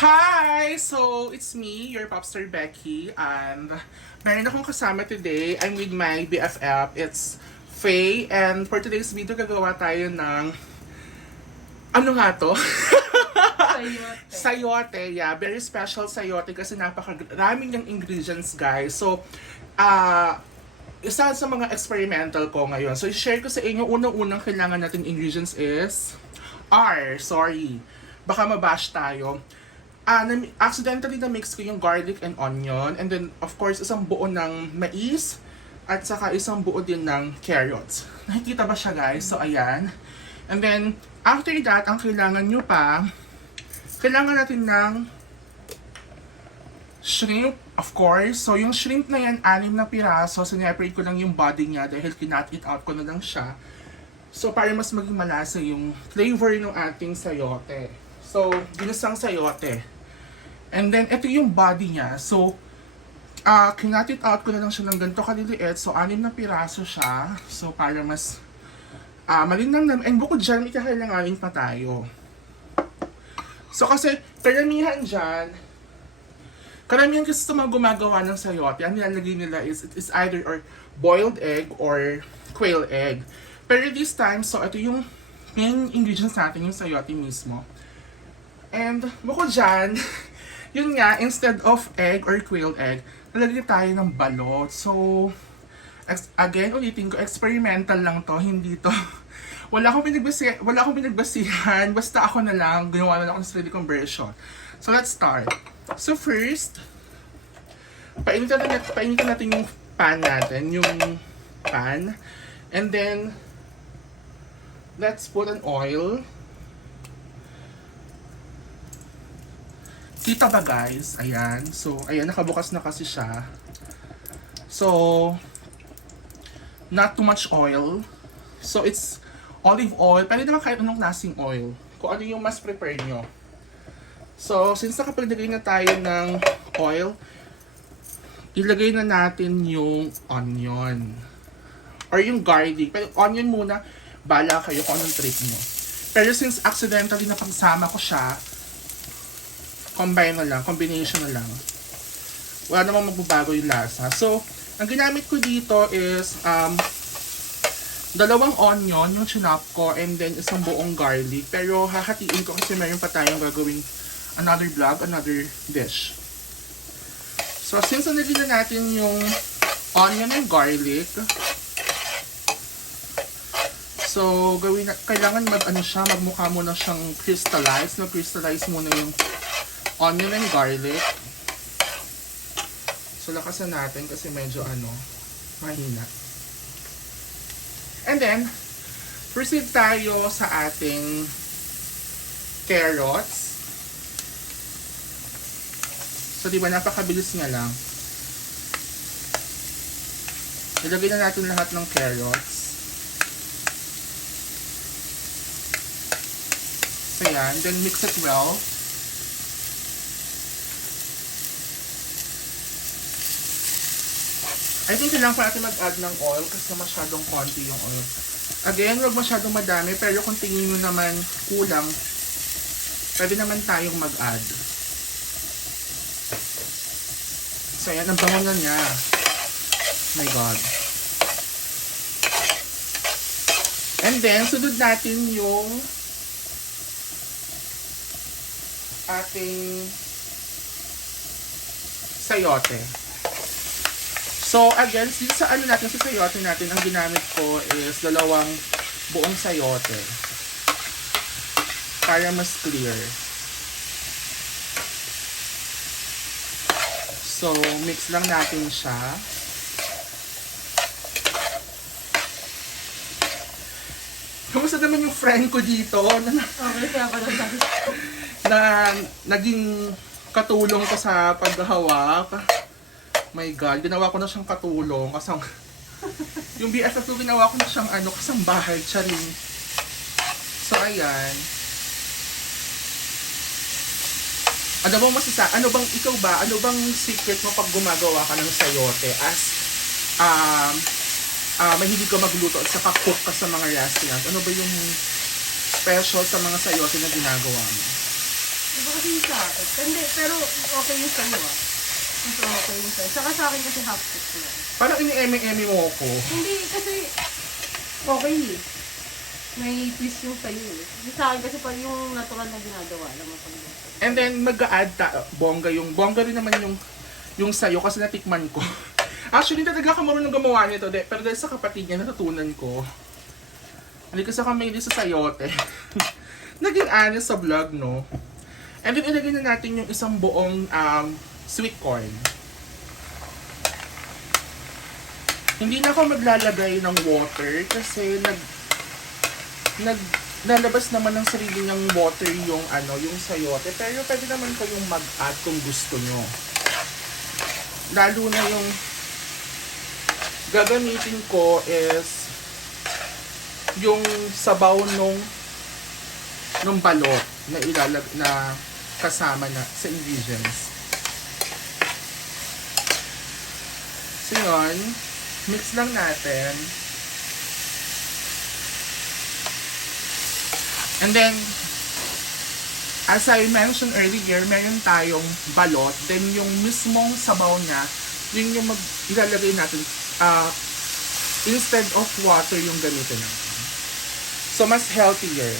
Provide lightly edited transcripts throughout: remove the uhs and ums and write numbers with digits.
Hi! So, it's me, your popstar Becky, and meron akong kasama today. I'm with my BFF. It's Faye, and for today's video, gagawa tayo ng ano nga to? Sayote. Sayote, yeah. Very special sayote kasi napakaraming ng ingredients, guys. So, isa sa mga experimental ko ngayon. So, i-share ko sa inyo, unang-unang kailangan natin ingredients is sorry. Baka mabash tayo. Accidentally na-mix ko yung garlic and onion. And then, of course, isang buo ng mais. At saka isang buo din ng carrots. Nakikita ba siya, guys? So, ayan. And then, after that, ang kailangan nyo pa, kailangan natin ng shrimp, of course. So, yung shrimp na yan, 6 na piraso. Sineparate ko lang yung body niya dahil kinat-it out ko na lang siya. So, para mas maging malasa yung flavor ng ating sayote. So, ginasang sayote. And then, ito yung body niya. So, kinat-it out ko na lang siya ng ganito kaliliit. So, 6 na piraso siya. So, para mas malinang naman. And bukod dyan, may kakailanganin pa tayo. So, kasi, karamihan kasi sa mga gumagawa ng sayote, ang nilalagay nila is either or boiled egg or quail egg. Pero this time, so ito yung main ingredients natin, yung sayote mismo. And bukod dyan, yun nga, instead of egg or quail egg, nalagay tayo ng balot. So, again, ulitin ko, experimental lang to, hindi to. Wala akong pinagbasihan, basta ako na lang, ginawa na lang ako ng sarili kong version. So, let's start. So, first, painitan natin yung pan natin, yung pan. And then, let's put an oil. Kita ba, guys? Ayan. So, ayan, nakabukas na kasi siya. So, not too much oil. So, it's olive oil. Pwede naman kahit anong klaseng oil. Kung ano yung mas prepare nyo. So, since nakapaglagay na tayo ng oil, ilagay na natin yung onion. Or yung garlic. Pero onion muna, bala kayo kung anong trip nyo. Pero since accidentally napagsama ko siya, combination na lang. Wala namang magbabago yung lasa. So, ang ginamit ko dito is 2 onion, yung chinop ko, and then isang buong garlic. Pero hahatiin ko kasi mayroon pa tayong gagawing another vlog, another dish. So, since nalagyan na natin yung onion and garlic, so, kailangan magmukha muna siyang crystallize. Crystallize muna yung onion and garlic. So, lakasan natin kasi medyo mahina. And then, proceed tayo sa ating carrots. So, di ba, napakabilis nga lang. Ilagay na natin lahat ng carrots. So, yan. Then, mix it well. I think kailangan pa natin mag-add ng oil kasi masyadong konti yung oil. Again, huwag masyadong madami, pero kung tingin nyo naman kulang, pwede naman tayong mag-add. So, yan, ang bango na niya. My God. And then, sunod natin yung ating sayote. So, again, sa sayote natin, ang ginamit ko is 2 buong sayote. Para mas clear. So, mix lang natin siya. Kamusta naman yung friend ko dito? Okay, kaya pala na naging katulong ko sa paghahawak. My God, ginawa ko na siyang katulong. Yung BFF ko, ginawa ko na siyang kasang bahay, charing. So, ayan. Ano bang secret mo pag gumagawa ka ng sayote? As, mahilig ka magluto at saka cook ka sa mga restaurant. Ano ba yung special sa mga sayote na ginagawa mo? Iba kasi yung sa akin. Hindi, pero okay yung sa'yo ah. Mas okay yung sa'yo. Saka sa akin kasi half cook lang. Parang ini-eme-eme mo ako. Hindi, kasi okay eh. May twist yung sa'yo eh. Yung sa akin kasi pag yung natural na ginagawa lang mo pag And then mag-a-add bongga rin naman yung sayo kasi natikman ko. Actually, talaga ako marunong gumawa nito, pero dahil sa kapatid niya, natutunan ko. Hindi kasi kami sa sayote. Naging honest sa vlog, no? And then ilagay na natin yung isang buong sweet corn. Hindi na ako maglalagay ng water kasi nalabas naman ng sarili ng water yung yung sayote, pero pwede naman kayong mag-add kung gusto nyo. Lalo na yung gagamitin ko is yung sabaw nung balot na na kasama na sa ingredients. So yun, mix lang natin. And then, as I mentioned earlier, meron tayong balot. Then, yung mismong sabaw niya, yun yung ilalagay natin. Instead of water yung gamitin natin. So, mas healthier.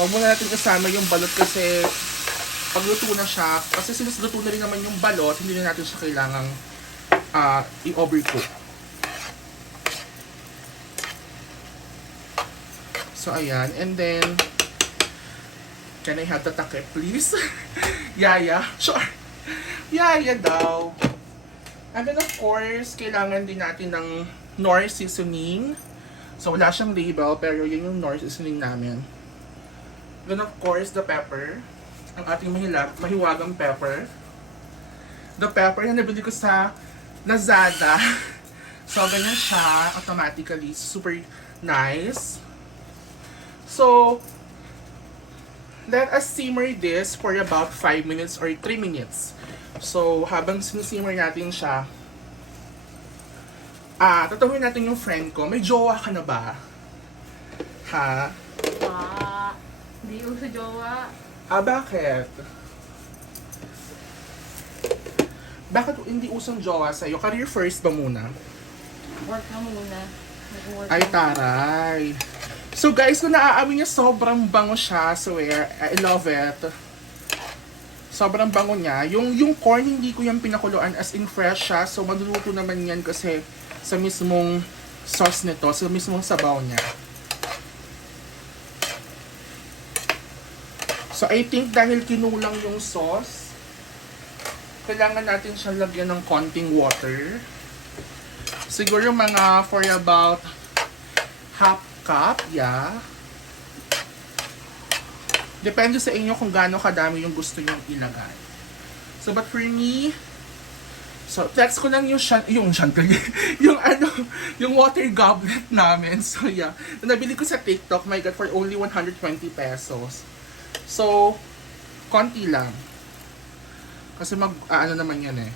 Huwag muna natin kasama yung balot kasi pagluto na siya, kasi since luto na rin naman yung balot, hindi na natin siya kailangang i-overcook. So, ayan. And then, can I have the takip, please? Yaya. Sure. Yaya daw. And then, of course, kailangan din natin ng Knorr seasoning. So, wala siyang label, pero yun yung Knorr seasoning namin. Then, of course, the pepper. Ang ating mahiwagang pepper. The pepper na nabili ko sa Lazada. So, ganyan siya. Automatically. Super nice. So, let us simmer this for about 5 minutes or 3 minutes. So, habang sinisimmer natin siya, tatawin natin yung friend ko. May jowa ka na ba? Ha? Hindi uso jowa. Bakit? Bakit hindi usong jowa sa'yo? Career first ba muna? Work na muna. Nag-work Ay, taray. So guys, kung naaamin niya, sobrang bango siya. Swear, I love it. Sobrang bango niya. Yung corn, hindi ko yung pinakuluan as in fresh siya. So magluluto naman yan kasi sa mismong sauce nito, sa mismong sabaw niya. So I think dahil kinulang yung sauce, kailangan natin siyang lagyan ng konting water. Siguro mga for about half cup, yeah. Depende sa inyo kung gaano kadami yung gusto nyong ilagay. So, but for me, so, flex ko lang yung chantilly, yung water goblet namin. So, yeah. Nabili ko sa TikTok, my God, for only 120 pesos. So, konti lang. Kasi naman yan eh.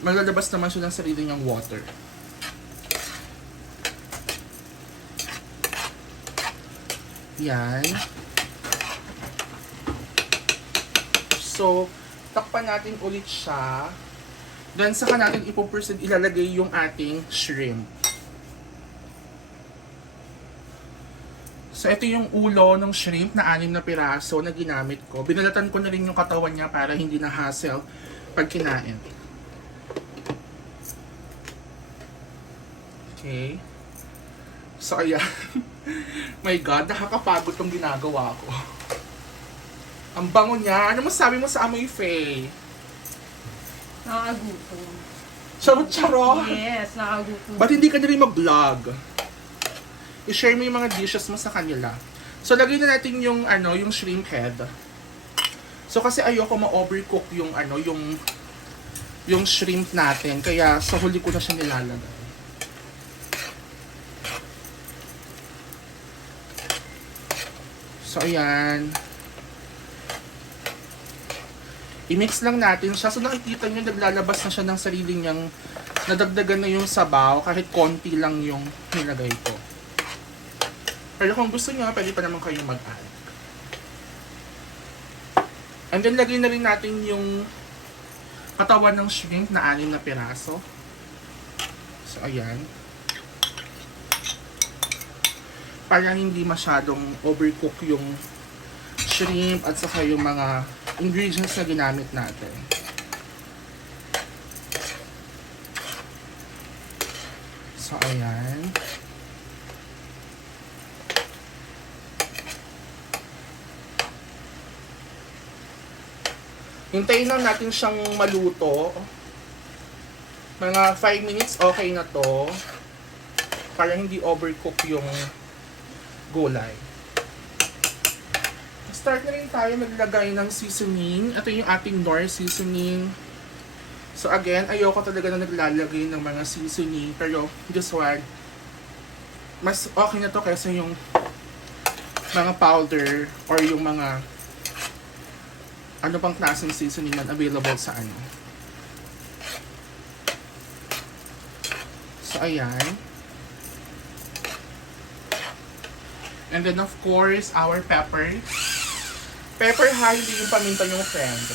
Maglalabas naman siya ng sarili niyang water. Yan. So, takpan natin ulit siya. Then, saka natin ipoproceed ilalagay yung ating shrimp. So, ito yung ulo ng shrimp na 6 na piraso na ginamit ko. Binalatan ko na rin yung katawan niya para hindi na hassle pag kinain. Okay. So, ayan. My God, nakakapagod tong ginagawa ko. Ang bango niya. Ano masabi mo sa amoy, Faye? Nakakagutom. Charot-charot! Yes, nakakagutom. Ba't hindi ka na rin mag-vlog? I-share mo yung mga dishes mo sa kanila. So, lagay na natin yung, yung shrimp head. So, kasi ayoko ma-overcook yung shrimp natin. Kaya, sa huli ko na siya nilalagay. So, ayan. I-mix lang natin siya. So, nakikita nyo, naglalabas na siya ng sarili niyang nadagdagan na yung sabaw kahit konti lang yung nilagay ko. Pero kung gusto nyo, pwede pa naman kayong mag-add. And then, lagay na rin natin yung katawan ng shrimp na 6 na piraso. So, ayan. Para hindi masyadong overcook yung shrimp at saka yung mga ingredients na ginamit natin. So, ayan. Hintayin lang natin siyang maluto. Mga 5 minutes okay na to. Para hindi overcook yung gulay. Start na rin tayo maglagay ng seasoning. Ito yung ating Knorr seasoning. So again, ayoko talaga na naglalagay ng mga seasoning. Pero this one, mas okay na to kaysa yung mga powder or yung mga ano pang klaseng seasoning man available sa ano. So ayan. And then of course, our pepper. Pepper high, hindi yung paminta yung friend.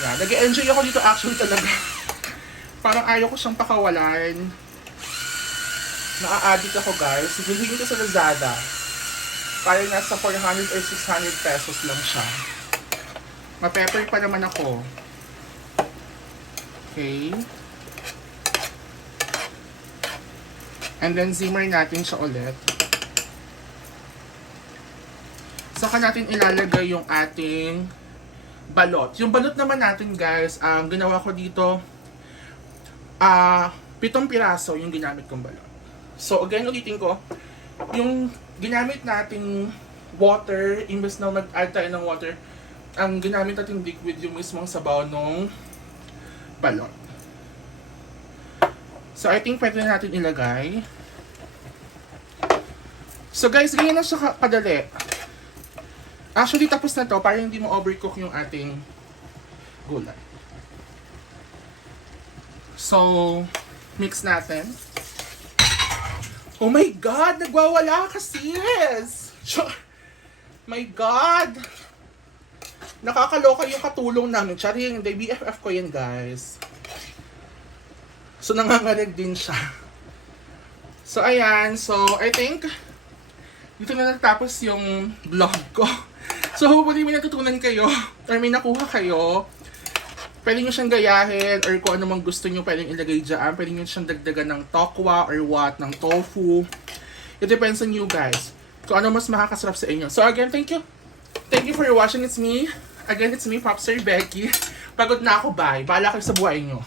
Yeah, nag-enjoy ako dito actually talaga. Parang ayaw ko siyang pakawalan. Na-addict ako guys. Bilhin ko sa Lazada. Parang nasa 400 or 600 pesos lang siya. Ma-pepper pa naman ako. Okay. And then simmer natin siya ulit. Saka natin ilalagay yung ating balot. Yung balot naman natin guys, ang ginawa ko dito, 7 piraso yung ginamit kong balot. So again, ulitin ko, yung ginamit nating water, imbes na mag-add tayo ng water, ang ginamit nating liquid yung mismong sabaw ng balot. So I think pwede na natin ilagay. So guys, ganyan na siya kadali. Actually, tapos na to para hindi mo overcook yung ating gulay. So, mix natin. Oh my God! Nagwawala ka, sis! My God! Nakakaloka yung katulong namin. Charing, hindi, BFF ko yan, guys. So, nangangalag din siya. So, ayan. So, I think, dito na natapos yung vlog ko. So, hopefully may natutunan kayo or may nakuha kayo. Pwede nyo siyang gayahin or kung ano mang gusto nyo pwedeng ilagay dyan. Pwede nyo siyang dagdagan ng tokwa or what, ng tofu. It depends on you guys. Kung ano mas makakasarap sa inyo. So again, thank you. Thank you for watching. It's me. Again, it's me, Popstar Becky. Pagod na ako, bye. Bahala kayo sa buhay nyo.